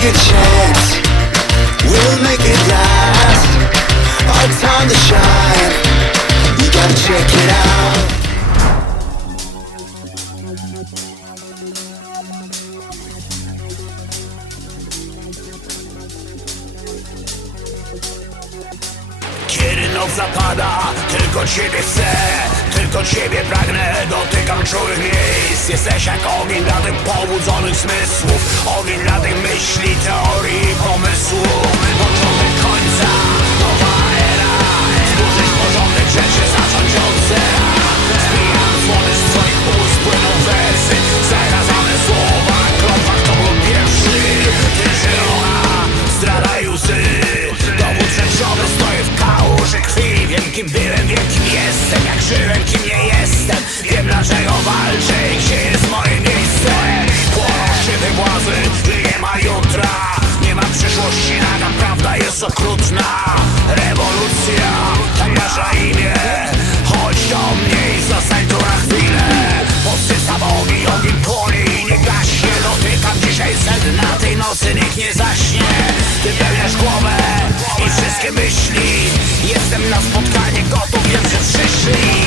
take a zapada, tylko ciebie chcę Tylko ciebie pragnę, dotykam czułych Jesteś jak ogień dla tych pobudzonych zmysłów. Ogień dla tych myśli, teorii i pomysłów. Początek końca, nowa era. Zburzyć porządek rzeczy, zacząć od zera. Zbijam słony z twoich ust, płyną wersy. Zakazane słowa, klątwa kto był pierwszy. Ty zielona, zdrada i łzy. Dowód rzeczowy stoję w kałuży krwi. Wiem kim byłem, wiem kim jestem. Jak żyłem, kim nie jestem Walczę i gdzie jest moje miejsce Płoną szczyty władzy nie ma jutra. Nie ma przyszłości, naga prawda jest okrutna. Rewolucja, tak masz na imię. Chodź do mnie i zostań tu na chwilę. Podsycam ogień, ogień płonie i nie gaśnie Dotykam dzisiaj sedna tej nocy, nikt nie zaśnie. Wypełniasz głowę i wszystkie myśli. Jestem na spotkanie gotów, wiem, że przyszli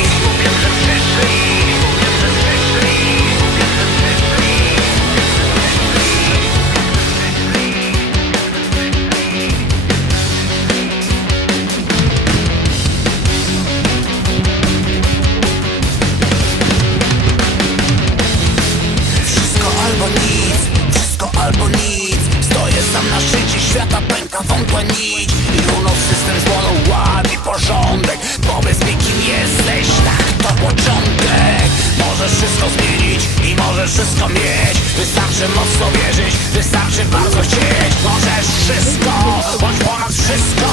kawą tłenić i noc system złonął ład i porządek. Powiedz mi kim jesteś, tak to początek. Możesz wszystko zmienić i możesz wszystko mieć. Wystarczy mocno wierzyć, wystarczy bardzo chcieć. Możesz wszystko, bądź ponad wszystko.